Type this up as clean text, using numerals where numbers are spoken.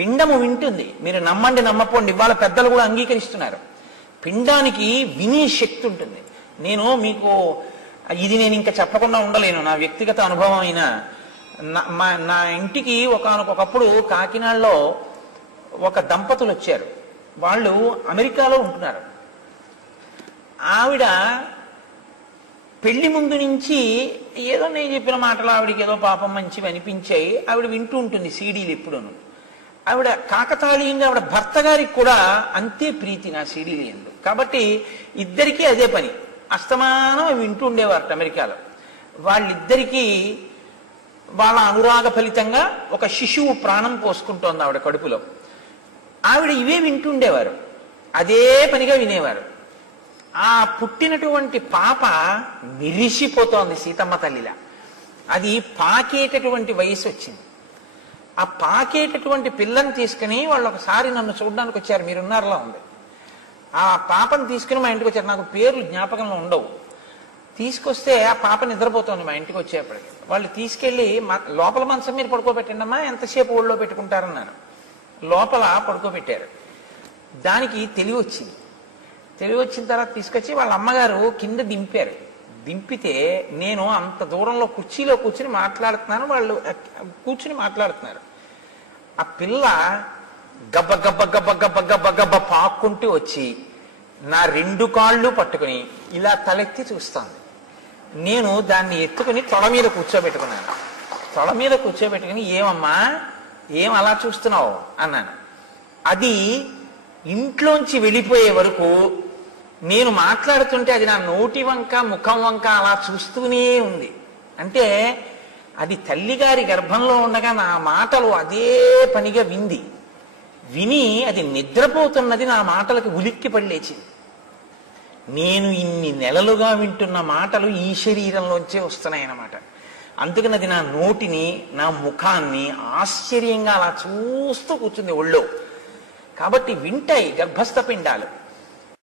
పిండము వింటుంది. మీరు నమ్మండి నమ్మపోండి, ఇవాళ పెద్దలు కూడా అంగీకరిస్తున్నారు. పిండానికి వినే శక్తి ఉంటుంది. నేను మీకు ఇది నేను ఇంకా చెప్పకుండా ఉండలేను, నా వ్యక్తిగత అనుభవం అయినా. నా ఇంటికి ఒకనకొకప్పుడు కాకినాడలో ఒక దంపతులు వచ్చారు. వాళ్ళు అమెరికాలో ఉంటున్నారు. ఆవిడ పెళ్లి ముందు నుంచి ఏదో నేను చెప్పిన మాటలు ఆవిడకి ఏదో పాపం మంచివి అనిపించాయి. ఆవిడ వింటూ ఉంటుంది సీడీలు ఎప్పుడూను. ఆవిడ కాకతాళీయంగా ఆవిడ భర్త గారికి కూడా అంతే ప్రీతి నా సీడీలు ఎందు. కాబట్టి ఇద్దరికీ అదే పని, అస్తమానం వింటూ ఉండేవారట అమెరికాలో. వాళ్ళిద్దరికీ వాళ్ళ అనురాగ ఫలితంగా ఒక శిశువు ప్రాణం పోసుకుంటోంది ఆవిడ కడుపులో. ఆవిడ ఇవే వింటూ ఉండేవారు, అదే పనిగా వినేవారు. ఆ పుట్టినటువంటి పాప మిరిసిపోతోంది సీతమ్మ తల్లిలా. అది పాకేటటువంటి వయసు వచ్చింది. ఆ పాకేటటువంటి పిల్లని తీసుకుని వాళ్ళు ఒకసారి నన్ను చూడడానికి వచ్చారు, మీరున్నారులా ఉంది. ఆ పాపను తీసుకుని మా ఇంటికి వచ్చారు. నాకు పేర్లు జ్ఞాపకంలో ఉండవు. తీసుకొస్తే ఆ పాప నిద్రపోతుంది మా ఇంటికి వచ్చేప్పటికి. వాళ్ళు తీసుకెళ్ళి లోపల మంచం మీద పడుకోబెట్టండి అమ్మా, ఎంతసేపు ఒళ్ళో పెట్టుకుంటారన్నాను. లోపల పడుకోబెట్టారు. దానికి తెలివి వచ్చింది. తెలివి వచ్చిన తర్వాత తీసుకొచ్చి వాళ్ళ అమ్మగారు కింద దింపారు. దింపితే నేను అంత దూరంలో కుర్చీలో కూర్చుని మాట్లాడుతున్నాను, వాళ్ళు కూర్చుని మాట్లాడుతున్నారు. ఆ పిల్ల గబ్బ గబ్బ గబ్బ గబ్బ గబ్బ గబ్బ పాక్కుంటూ వచ్చి నా 2 కాళ్ళు పట్టుకుని ఇలా తలెత్తి చూస్తాను. నేను దాన్ని ఎత్తుకుని తొడ మీద కూర్చోబెట్టుకున్నాను. తొడ మీద కూర్చోబెట్టుకుని ఏమమ్మా ఏం అలా చూస్తున్నావు అన్నాను. అది ఇంట్లోంచి వెళ్ళిపోయే వరకు నేను మాట్లాడుతుంటే అది నా నోటి వంక ముఖం వంక అలా చూస్తూనే ఉంది. అంటే అది తల్లిగారి గర్భంలో ఉండగా నా మాటలు అదే పనిగా విని అది నిద్రపోతున్నది నా మాటలకు ఉలిక్కి పడి లేచింది. నేను ఇన్ని నెలలుగా వింటున్న మాటలు ఈ శరీరంలోంచే వస్తున్నాయన్నమాట. అందుకని అది నా నోటిని నా ముఖాన్ని ఆశ్చర్యంగా అలా చూస్తూ కూర్చుంది ఒళ్ళో. కాబట్టి వింటాయి గర్భస్థ పిండాలు.